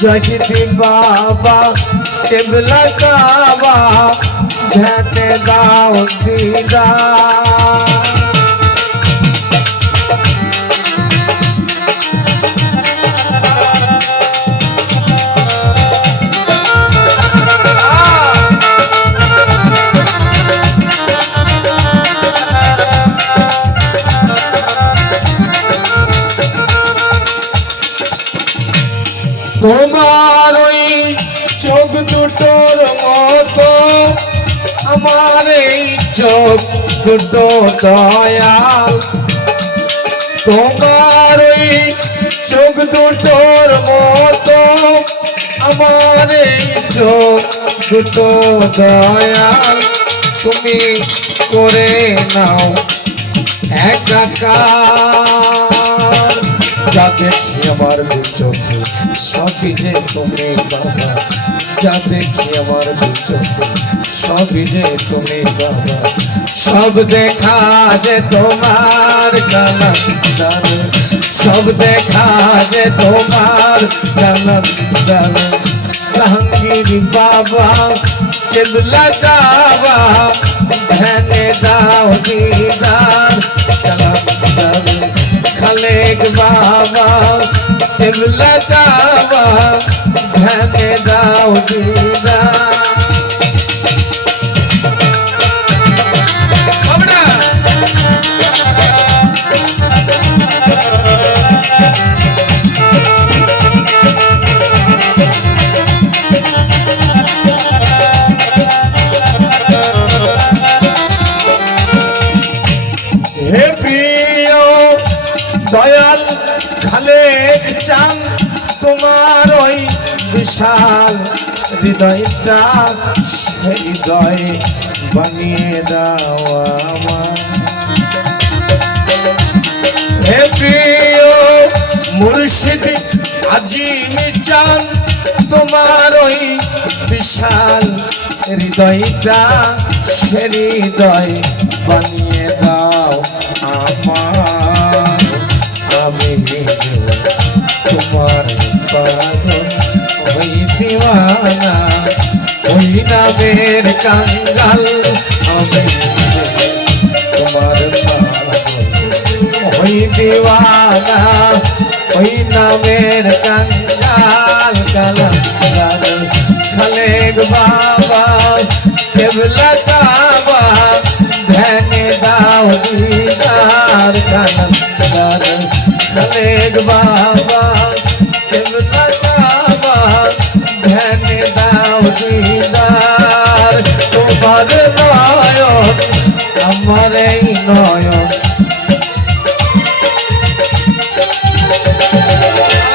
জাহিদি বাবা কেবলা কাবা ধ্যানে দাও দিদার তোমার ওই চোখ দুটোর মতো আমার এই চোখ দুটো দয়াল তোমার ওই চোখ দুটোর মতো আমার এই চোখ দুটো দয়াল তুমি করে নাও একাকার যা দেখি আমার দু চোখে সবই যে তুমি বাবা যা দেখি আমার দু চোখে সবই যে তুমি বাবা সব দেখা যে তোমার কালাম দান সব দেখা যে তোমার কালাম দান জাহাঙ্গীর বাবা কেবলা কাবা ধ্যানে দাও দিদার কালাম দান খালেক বাবা কেবলা কাবা ধ্যানে দাও দিদার হে প্রিয় দয়াল খালেক চান তোমার ওই বিশাল হৃদয়টা সেই হৃদয় বানিয়ে দাও আমার হে প্রিয় মুর্শিদ আজিমি চান তোমার ওই বিশাল হৃদয়টা সে হৃদয় বানিয়ে দাও আমার আমি তোমার পাগল ওই দিওয়ানা ওই নামের কাঙ্গাল আমি তোমার পাগল ওই দিওয়ানা ওই নামের কাঙ্গাল কালাম খালেক বাবা কেবলা কাবা ধ্যানে দাও দিদার কালাম খালেক বাবা কেবলা কাবা ধ্যানে দাও দিদার তোমার নয়ন আমার এই নয়ন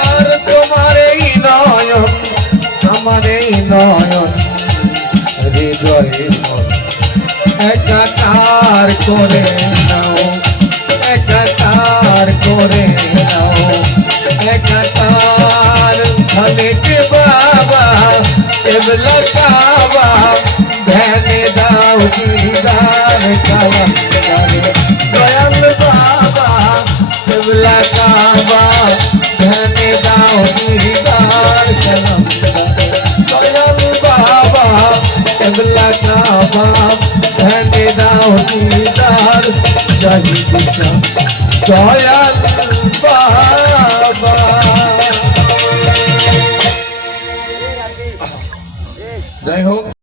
আর তোমার এই নয়ন আমার এই নয়ন হৃদয়ে একাকার করে নাও একাকার করে নাও একাকার খালেক বাবা কেবলা কাবা ধ্যানে দাও দিদার কালাম দয়াল বাবা কেবলা কাবা ধ্যানে দাও দিদার কালাম দয়াল বাবা কেবলা কাবা ধ্যানে দাও দিদার জাহিদি দয়াল বাবা যাই হোক।